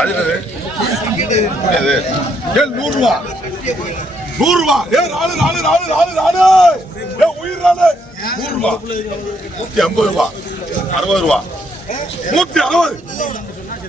அது என்னது? என்னது? ஏ நாலு நாலு நாலு நாலு நாலு ஏ நூறு ரூபா நூத்தி ஐம்பது ரூபா. அறுபது ரூபா. நூத்தி அறுபது.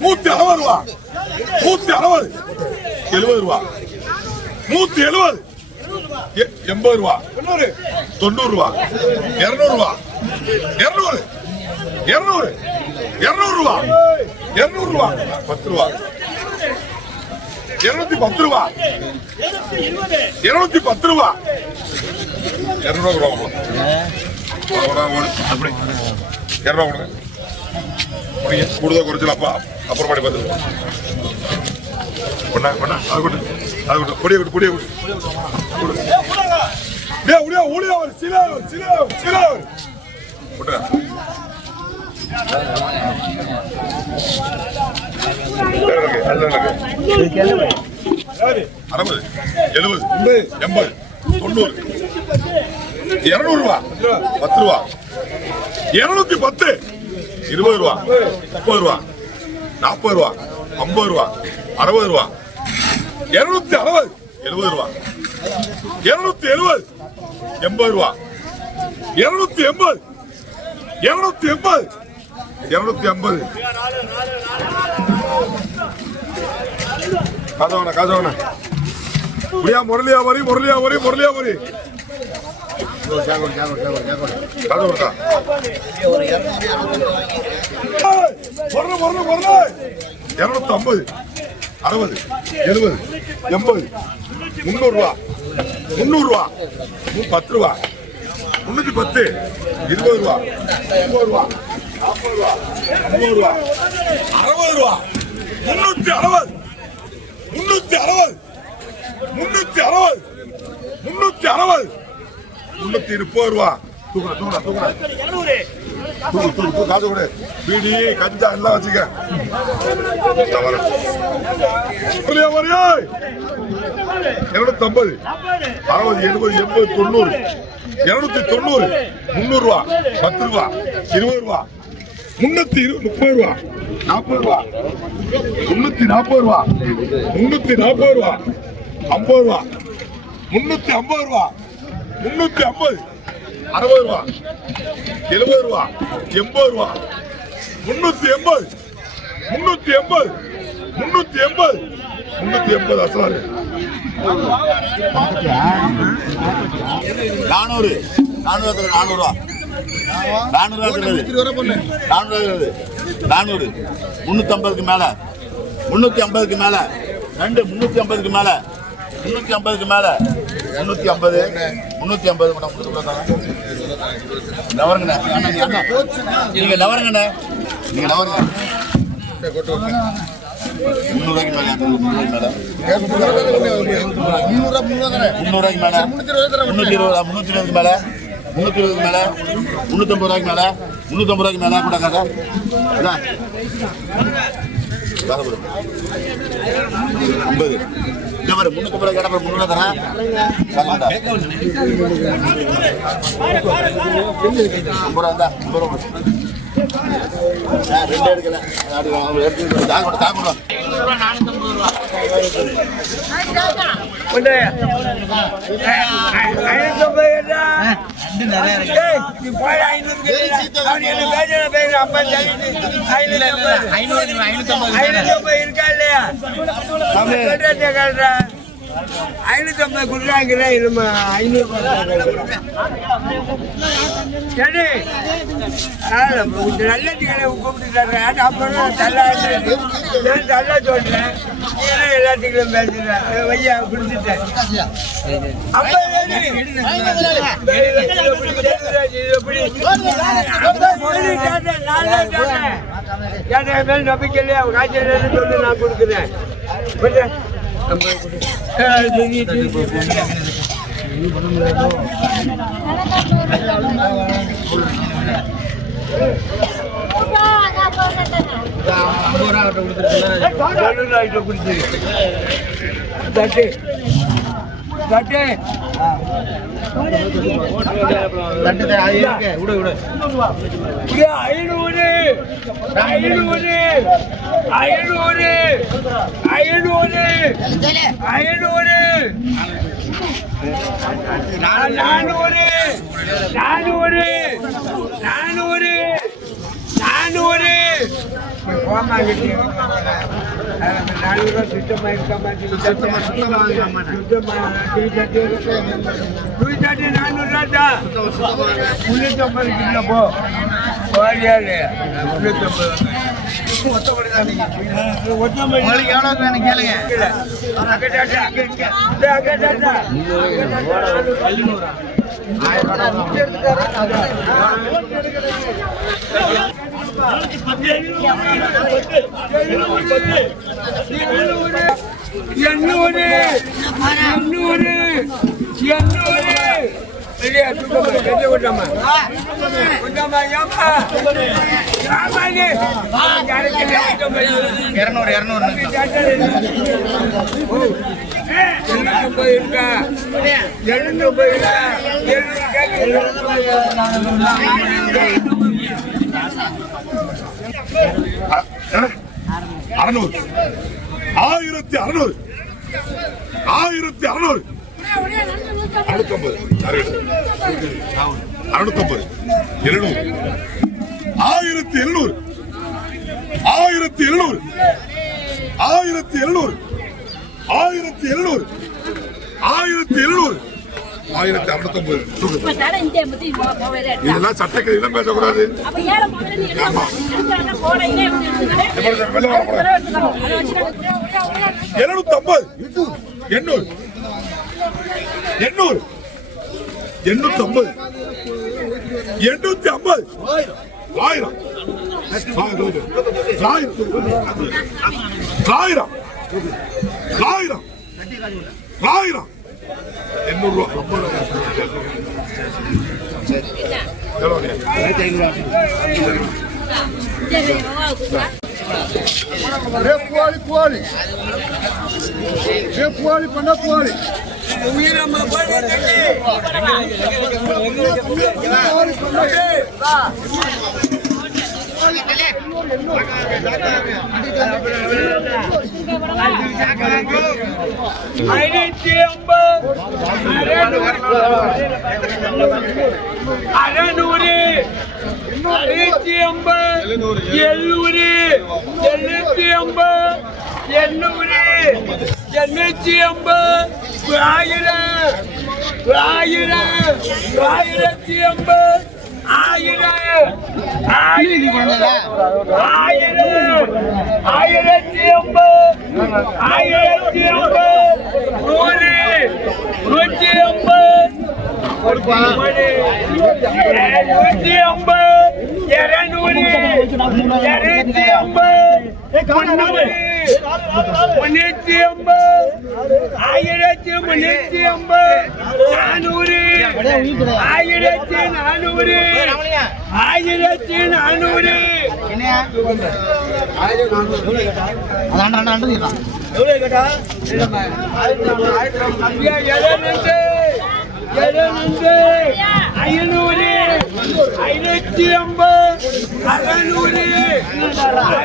நூத்தி அறுபது ரூபா. நூத்தி அறுபது. எழுபது ரூபா. நூத்தி எழுபது. எ- எண்பது ரூபா. தொண்ணூறு ரூபா. இருநூறு ரூபா. இருநூறு. இருநூறு. இருநூறு ரூபா. இருநூறு ரூபா. பத்து ரூபா. இருநூத்தி பத்து ரூபா. இருநூத்தி பத்து ரூபா. இருநூறு ரூபா ஒரு- அப்படி. இருநூறு கொடுங்க. கொடுங்க. கூடுதல் குறைச்சலாப்பா அப்புறம் படி பார்த்து ஒண்ணா ஒண்ணா அது கொடு. அது கொடு. கொடிய கொடு கொடிய கொடு. கொடு டேய் உடியா உடியா ஒரு சில சில சில ஒரு அறுபது எழுபது எண்பது தொண்ணூறு இருநூறு ரூபா பத்து ரூபா இருநூத்தி பத்து இருபது ரூபா முப்பது ரூபா நாற்பது ரூபா ஐம்பது ரூபா அறுபது ரூபா இருநூத்தி அறுபது எழுபது ரூபா இருநூத்தி எழுபது எண்பது ரூபா இருநூத்தி எண்பது இருநூத்தி எண்பது இருநூத்தி ஐம்பது. காதவன காதவன முடியா முரளியா வரி முரளியா வரி முரளியா வரி. காதவர்க்கா முரள முரள முரள இருநூத்தி ஐம்பது அறுபது எழுபது எண்பது முந்நூறு ரூபா முந்நூறு ரூபா பத்து ரூபா முன்னூத்தி பத்து இருபது ரூபா முப்பது ரூபா ஐம்பது ரூபா ஐம்பது ரூபா அறுபது ரூபா. முன்னூத்தி அறுபது. முன்னூத்தி அறுபது. முன்னூத்தி அறுபது. முன்னூத்தி அறுபது. முன்னூத்தி முப்பது ரூபா. தூக்குற தூக்குற தூக்குற தூக்கு தூக்கு தூக்கு காசு கொடு. பீடி கஞ்சா எல்லாம் வச்சுக்க. நான் வரேன். வரியா, வரியா? இருநூத்தி ஐம்பது அறுபது எழுபது எண்பது தொண்ணூறு. இருநூத்தி தொண்ணூறு. முந்நூறு ரூபா. பத்து ரூபா. இருபது ரூபா. முன்னூத்தி இரு முப்பது ரூபா. நாற்பது ரூபா. முன்னூத்தி நாற்பது ரூபா. முன்னூத்தி நாற்பது ரூபா. ஐம்பது ரூபா. முன்னூத்தி ஐம்பது ரூபா. முன்னூத்தி ஐம்பது. அறுபது ரூபா. எழுபது ரூபா. எண்பது ரூபா. முன்னூத்தி எண்பது. முன்னூத்தி எண்பது. முன்னூத்தி எண்பது. முன்னூத்தி எண்பது அசலாரு நானூறு. நானூறு நானூறுவா நானூறுவா நானூறுவா இருக்கிறது நானூறு முந்நூற்றம்பதுக்கு மேலே. முந்நூற்றி ஐம்பதுக்கு மேலே. ரெண்டு முந்நூற்றி ஐம்பதுக்கு மேலே. முந்நூற்றி ஐம்பதுக்கு மேலே முந்நூற்றி ஐம்பது முந்நூற்றி ஐம்பது நவருங்கண்ணே. அண்ணா, அண்ணா. நீங்க நவருங்கண்ணே. நீங்க நவருங்க முந்நூறுவாய்க்கு மேலே. முந்நூறுவாய்க்கு மேலே. முந்நூற்றி இருபது முந்நூற்றி இருபதுக்கு மேலே. முந்நூற்றி இருபதுக்கு மேலே முந்நூற்றம்பது ரூபாய்க்கு மேலே முந்நூற்றம்பது ரூபாய்க்கு மேலே கூட காசா ஐம்பது. இந்த மாதிரி முந்நூற்றம்பது ரூபாய்க்கு கேட்டால் முந்நூறுவா தரேன். காசு ஐம்பது ரூபா இருந்தா ஐம்பது ரூபா நல்லதுகளை கூப்பிட்டு அப்புறம் தள்ளா நான் தள்ளா சொல்றேன் நீங்களும் ஐநூற்றம்பது கொடுக்குறாங்களே நம்ம ஐநூறுபா சரி கொஞ்சம் நல்லது கடை கூப்பிட்டுறாரு அப்புறம் தள்ளாண்டு நான் தள்ளா சொல்கிறேன் எல்லாத்துக்கும் பேசுகிறேன் ஐயா கொடுத்துட்டேன் நம்பிக்கையிலே அவங்க காய்ச்சல் சொல்லி நான் கொடுக்குறேன் கொஞ்சம். ஆ, சரி, சரி, தட்டு தட்டு இது ஐநூறு. ஐநூறு. ஐநூறு. ஐநூறு. ஐநூறு. நானூறு. நானூறு. நானூறு. நானூறு. போமா நானூறு சுத்தமா இருக்க கிலோ போ போறியாரு முன்னூத்தம்பது கேளுங்க எண்ணூறு எண்ணூறு எண்ணூறு. இல்லையா தூக்கமா கெட்ட கொண்டாமா கொண்டாமா ஏமா ஆமாங்க இருநூறு இருநூறு எழுநூத்தம்பது இருக்கா எழுநூத்தம்பது இருக்கா எழுநூறு கேட்க அறுநூறு. ஆயிரத்தி அறுநூறு. ஆயிரத்தி அறுநூறு. அறுநூத்தம்பது. அறுநூத்தம்பது. எழுநூறு. ஆயிரத்தி எழுநூறு. ஆயிரத்தி எழுநூறு. ஆயிரத்தி எழுநூறு. ஆயிரத்தி எழுநூறு. ஆயிரத்தி எழுநூறு. ஆயிரத்தி அறுநூத்தம்பது. இதெல்லாம் சட்டக்கதையெல்லாம் பேசக்கூடாது. எழுநூத்தி ஐம்பது எண்ணூறு. எண்ணூறு. எண்ணூத்தி ஐம்பது எண்ணூத்தி ஐம்பது ஆயிரம். ஆயிரம். ஆயிரம். ஆயிரம். எண்ணூறு ரூபா ரொம்ப போலி போலி போலி பண்ண போலி உயிரம்மா போடு தம்பி. ஐநூத்தி ஐம்பது அறநூறு அறுநூத்தி ஐம்பது எழுநூறு எழுநூத்தி ஐம்பது எண்ணூறு எண்ணூத்தி ஐம்பது ஆயிரம் ஆயிரம் ஆயிரத்தி ஐம்பது ஆயிரம் ஆயிரம் ஆயிரம் ஆயிரத்தி ஐம்பது ஆயிரத்தி ஐம்பது நூறு நூற்றி ஐம்பது நூற்றி ஐம்பது இருநூறு இருநூத்தி ஐம்பது முன்னூறு முன்னூத்தி ஐம்பது ஆயிரத்தி முன்னூத்தி ஐம்பது நானூறு ஆயிரத்தி நானூறு ஆயிரத்தி நானூறு அதான் எழுநூறு எழுநூறு ஐநூறு ஐநூத்தி ஐம்பது அறநூறு அறநூறு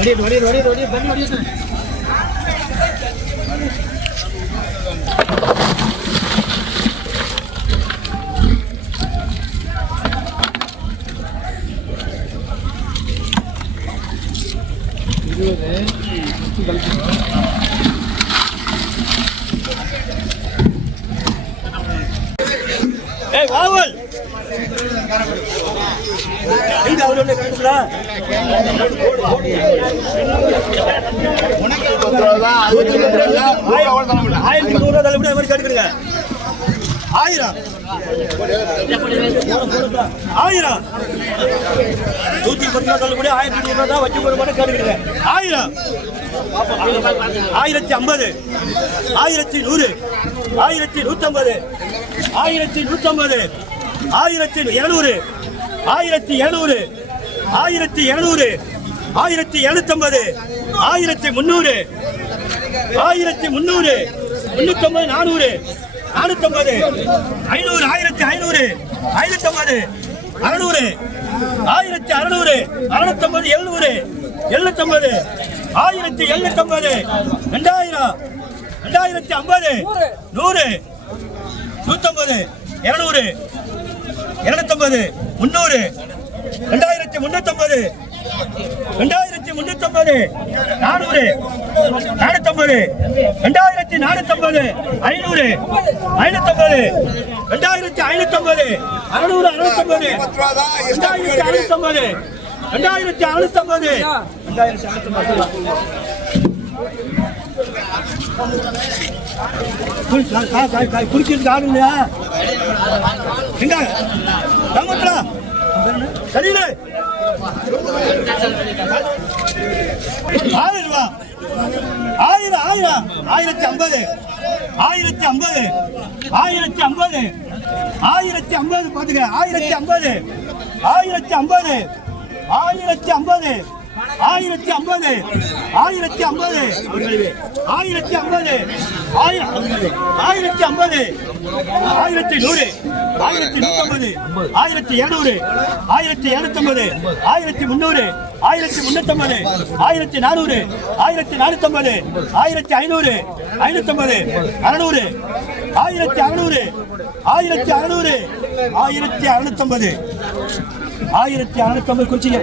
ஐநூத்தி ஐம்பது எழுநூறு எழுநூறு எழுநூறு எழுநூறு எழுநூறு ஏய் எங்க அவரோட கணக்குல ஆயிரத்தி நூறு தள்ளுபடி அது மாதிரி கேட்டுக்கிறீங்க ஆயிரம். ஆயிரம். நூத்தி பத்து ரூபா தள்ளுபடி ஆயிரத்தி நூறு தான் வச்சு ஒரு மட்டும் கேட்டுக்கிறீங்க ஆயிரம். ஆயிரத்தி ஐம்பது. ஆயிரத்தி நூறு. ஆயிரத்தி நூற்றம்பது ஆயிரத்தி நூற்றம்பது ஆயிரத்தி இருநூறு. ஆயிரத்தி எழுநூறு ஆயிரத்தி எழுநூறு ஆயிரத்தி இருநூத்தம்பது ஆயிரத்தி முன்னூறு ஆயிரத்தி முன்னூறு முன்னூத்தம்பது நானூறு நானூத்தம்பது ஐநூறு ஆயிரத்தி ஐநூறு ஐநூத்தம்பது அறுநூறு ஆயிரத்தி அறுநூறு அறுநூத்தம்பது எழுநூறு எழுநூத்தம்பது ஆயிரத்தி எழுநூத்தம்பது ரெண்டாயிரம் ரெண்டாயிரத்தி ஐம்பது நூறு நூத்தம்பது இருநூறு இருநூத்தம்பது முன்னூறு ரெண்டாயிரத்தி முன்னூத்தம்பது ரெண்டாயிரத்தி முன்னூத்தம்பது நானூறு நானூத்தம்பது ரெண்டாயிரத்தி நானூத்தம்பது ஐநூறு ஐநூத்தம்பது ரெண்டாயிரத்தி ஐநூத்தம்பது அறுநூறு அறுநூத்தம்பது ரெண்டாயிரத்தி அறுநூத்தம்பது ரெண்டாயிரத்தி அறுநூத்தம்பது ரெண்டாயிரத்தி அறுநூத்தம்பது. குடிக்கிறது ஆடு இல்லையா? எங்க? தங்கத்துல சரியில்லை. ஆயிரம் ரூபா. ஆயிரம் ஆயிரம். ஆயிரத்தி ஐம்பது. ஆயிரத்தி ஐம்பது. ஆயிரத்தி ஐம்பது. ஆயிரத்தி ஐம்பது பாத்துக்க ஆயிரத்தி ஐம்பது. ஆயிரத்தி ஐம்பது. ஆயிரத்தி ஐம்பது. ஆயிரத்தி ஐம்பது ஆயிரத்தி ஐம்பது. ஆயிரத்தி ஐம்பது ஆயிரம் ஆயிரத்தி ஐம்பது ஆயிரத்தி நூறு ஆயிரத்தி நூத்தம்பது ஆயிரத்தி இருநூறு ஆயிரத்தி இருநூத்தம்பது ஆயிரத்தி முன்னூறு ஆயிரத்தி முன்னூத்தம்பது ஆயிரத்தி நானூறு ஆயிரத்தி நானூத்தம்பது ஆயிரத்தி ஐநூறு ஐநூத்தம்பது அறுநூறு ஆயிரத்தி அறுநூறு ஆயிரத்தி அறுநூறு ஆயிரத்தி அறுநூத்தம்பது ஆயிரத்தி அறுநூத்தம்பது குறிச்சிங்க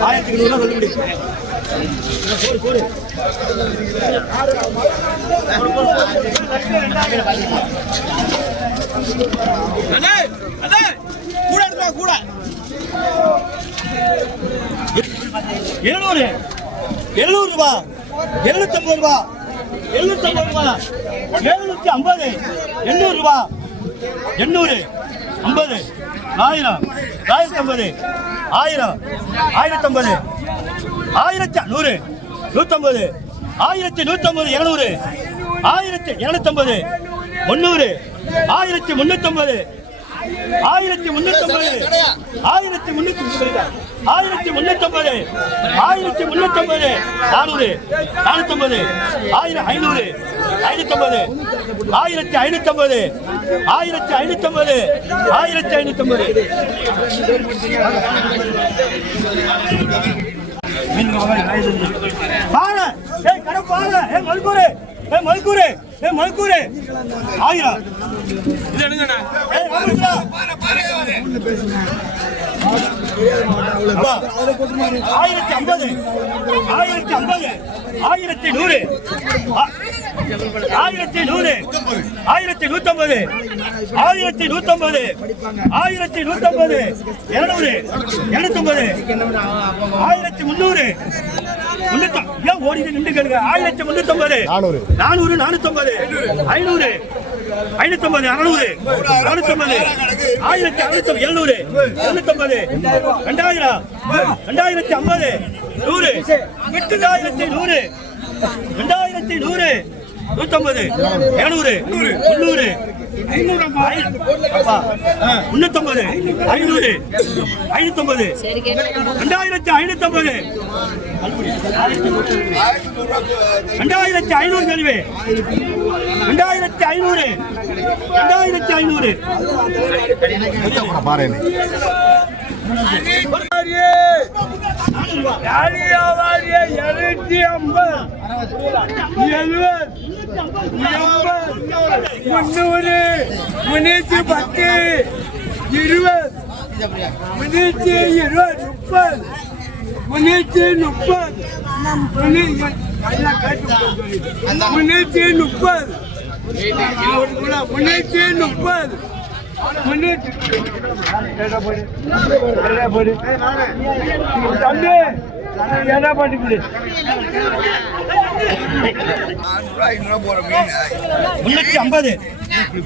ஆயிரத்தி நூறு தள்ளுபடி எழுநூறு எழுநூறு ரூபா. எழுநூத்தி ஐம்பது ரூபா. எழுநூத்தி ஐம்பது ரூபா. எழுநூத்தி ஐம்பது. எண்ணூறு ரூபா. எண்ணூறு. ஐம்பது. ஆயிரம். ஆயிரத்தி ஐம்பது ஆயிரம். ஆயிரத்தி ஐம்பது ஆயிரத்தி நூறு. நூத்தம்பது. ஆயிரத்தி நூத்தம்பது இருநூறு. ஆயிரத்தி இருநூத்தம்பது. முன்னூறு ஆயிரத்தி முன்னூத்தம்பது. ஆயிரத்தி முன்னூத்தி ஐம்பது ஆயிரத்தி முன்னூத்தி ஆயிரத்தி முன்னூத்தம்பது. ஆயிரத்தி முன்னூத்தம்பது. நானூறு. நானூத்தம்பது. ஆயிரம் ஐநூறு. ஐநூத்தி ஐம்பது ஆயிரத்தி ஐநூத்தி ஐம்பது ஆயிரத்தி ஐநூத்தி ஐம்பது ஆயிரத்தி ஐநூத்தி ஐம்பது பாரு. ஏய் கடை பாரு ஏய் மல்கூரு ஏய் மல்கூரு. ஏய் மல்கூரு ஏய் ராமகிருஷ்ணா. அப்பா, ஆயிரத்தி ஐம்பது ஆயிரத்தி ஐம்பது ஆயிரத்தி நூறு. ஆயிரத்தி நூறு. ஆயிரத்தி நூத்தம்பது. ஆயிரத்தி நூத்தம்பது. ஆயிரத்தி நூத்தம்பது. இருநூறு. இருநூத்தம்பது. ஆயிரத்தி முன்னூத்தம் ஏன் ஓடி நின்று கேளுங்க. ஆயிரத்தி முன்னூத்தம்பது. நானூறு. நானூத்தம்பது. ஐநூறு. ஐநூத்தம்பது அறுநூறு. நானூத்தம்பது. ஆயிரத்தி அறுநூத்தி எழுநூறு. எழுநூத்தம்பது. ரெண்டாயிரம். ரெண்டாயிரத்தி ஐம்பது. நூறு. ரெண்டாயிரத்தி நூறு. ரெண்டாயிரத்தி நூறு. நூத்தம்பது இருநூறு முன்னூறு முன்னூத்தம்பது ஐநூறு ஐநூத்தம்பது. ரெண்டாயிரத்தி ஐநூத்தம்பது. ரெண்டாயிரத்தி ஐநூறு கழிவு. ரெண்டாயிரத்தி ஐநூறு. ரெண்டாயிரத்தி ஐநூறு. இருநூத்தி ஐம்பது எழுபது முன்னூறு முன்னூத்தி பத்து இருபது முன்னூத்தி இருபது முப்பது முன்னூத்தி முப்பது முன்னூத்தி முப்பது முன்னூத்தி முப்பது. முன்னூத்தி தம்பி. என்ன பண்ணி கொடு? முன்னூத்தி ஐம்பது.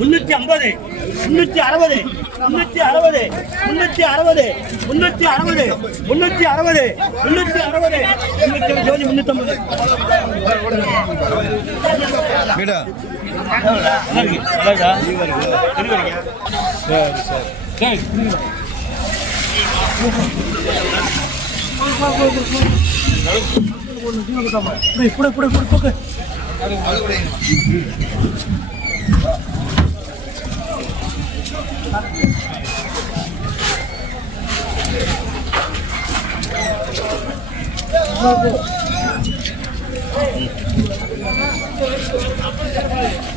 முன்னூத்தி ஐம்பது. முன்னூத்தி அறுபது. முன்னூத்தி அறுபது. முன்னூத்தி அறுபது. முன்னூத்தி அறுபது. முன்னூத்தி அறுபது. முன்னூத்தி அறுபது. முன்னூத்தி ஜோதி முன்னூத்தி ஐம்பது ఇప్పుడు ఇప్పుడు ఇప్పుడు ఓకే Thank you.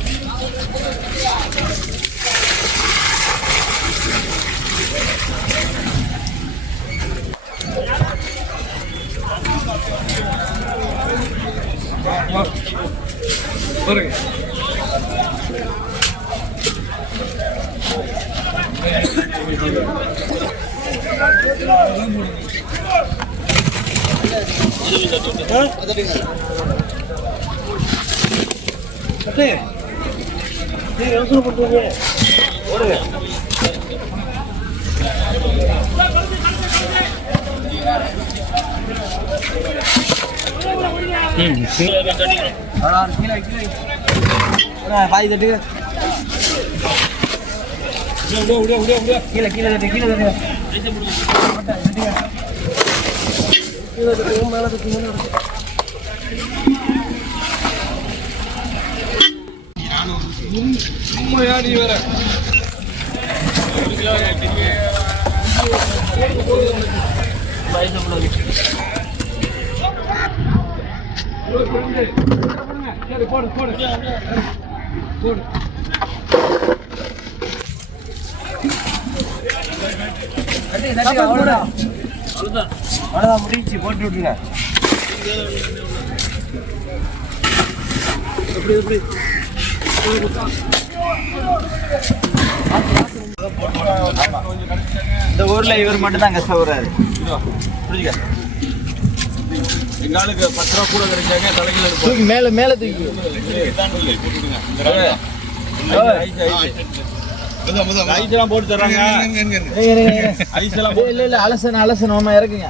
பாதி தட்டு கீழே கீழே தட்டு கீழே தட்டு அவ்வளோதான் முடிச்சு போட்டு விட்டுருங்க இந்த ஊர்ல இவர் மட்டும் தான் கஷ்டப்படுறாரு எங்களுக்கு பத்து ரூபா கூட கிடைச்சாங்க தலைகள் எடுப்போம். தூக்கி மேல மேல தூக்கி ஐஸ் எல்லாம் போட்டு தர்றாங்க. ஐஸ் எல்லாம் இல்ல இல்ல அலசன அலசன மாமா இறக்குங்க.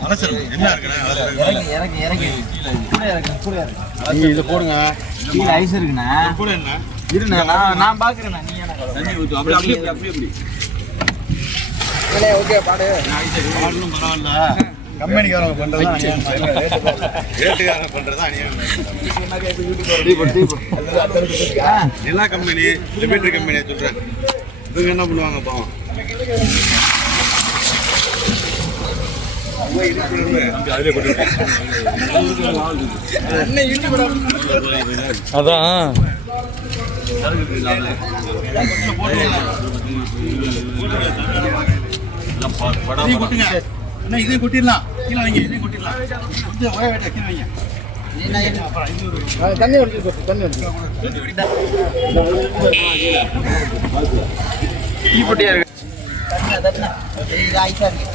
இறக்கி இறக்கி இறக்கி கூட இறக்குங்க கூட நீங்க இதை போடுங்க. கீழே ஐஸ் இருக்குண்ணா. கூட என்ன? இருண்ணா நான் நான் நீ எனக்கு அப்படி அப்படியே ஓகே பாடு. பரவாயில்ல. கம்பெனிக்காரங்க பண்றது ரேட்டுக்காரங்க பண்றது எல்லா கம்பெனி? சிமெண்ட் கம்பெனியை சொல்றேன். இவங்க என்ன பண்ணுவாங்க பாவம்? அதான். கொட்டுங்க என்ன இதையும் கொட்டிடலாம் கீழே வைங்க இதையும் கொட்டிடலாம் இது ஒரே வேட்டை கீழே வைங்க தண்ணி ஒழிச்சு தண்ணி இருக்கு ஐஸா இருக்கு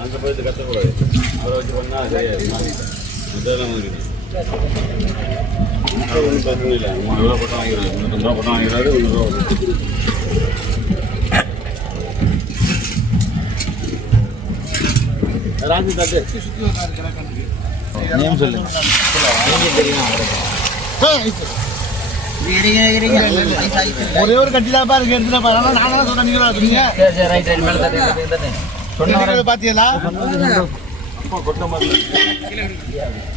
அந்த போயிட்டு கத்தக்கூடாது அதை வச்சு பண்ணால் அதே முதல்ல ஒன்றும் பிரச்சனை இல்லை. மூணு ரூபா பட்டம் வாங்கிறாரு முந்நூற்றம்பது ரூபா பட்டம் வாங்கிறாரு ஒன்று ரூபா ராஜி தாட்டு. நேம் சொல்லுங்க ஒரே ஒரு கட்டி தான் பாருங்க எடுத்துட்டு பாருங்க நானும் சொன்னீங்க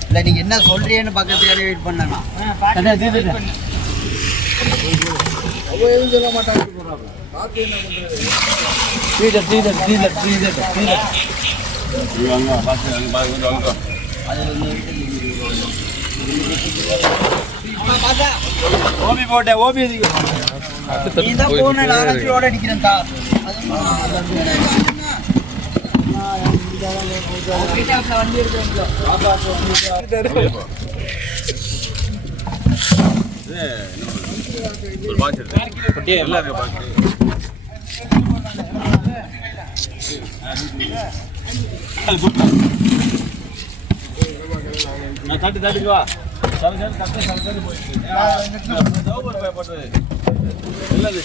இல்ல நீங்க என்ன சொல்றீங்கன்னு பக்கத்துல வெயிட் பண்ணனா பாத்து வாங்க ஓபி போட்டேன் ஓபி போன அடிக்கிறேன்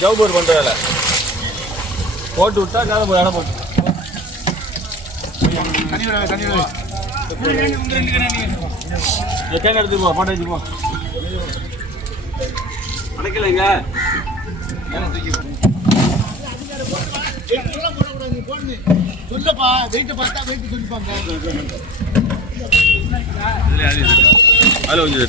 ஜவுபர் பண்ணுற வேலை போட்டு விட்டா காலை போய் இடம் போட்டு. இந்த எடுத்து போ போட்டு வச்சு போ. அடைக்கலைங்க சொல்லப்பா வெயிட் பார்த்தா வெயிட் சொல்லிப்பாங்க அதில் கொஞ்சம்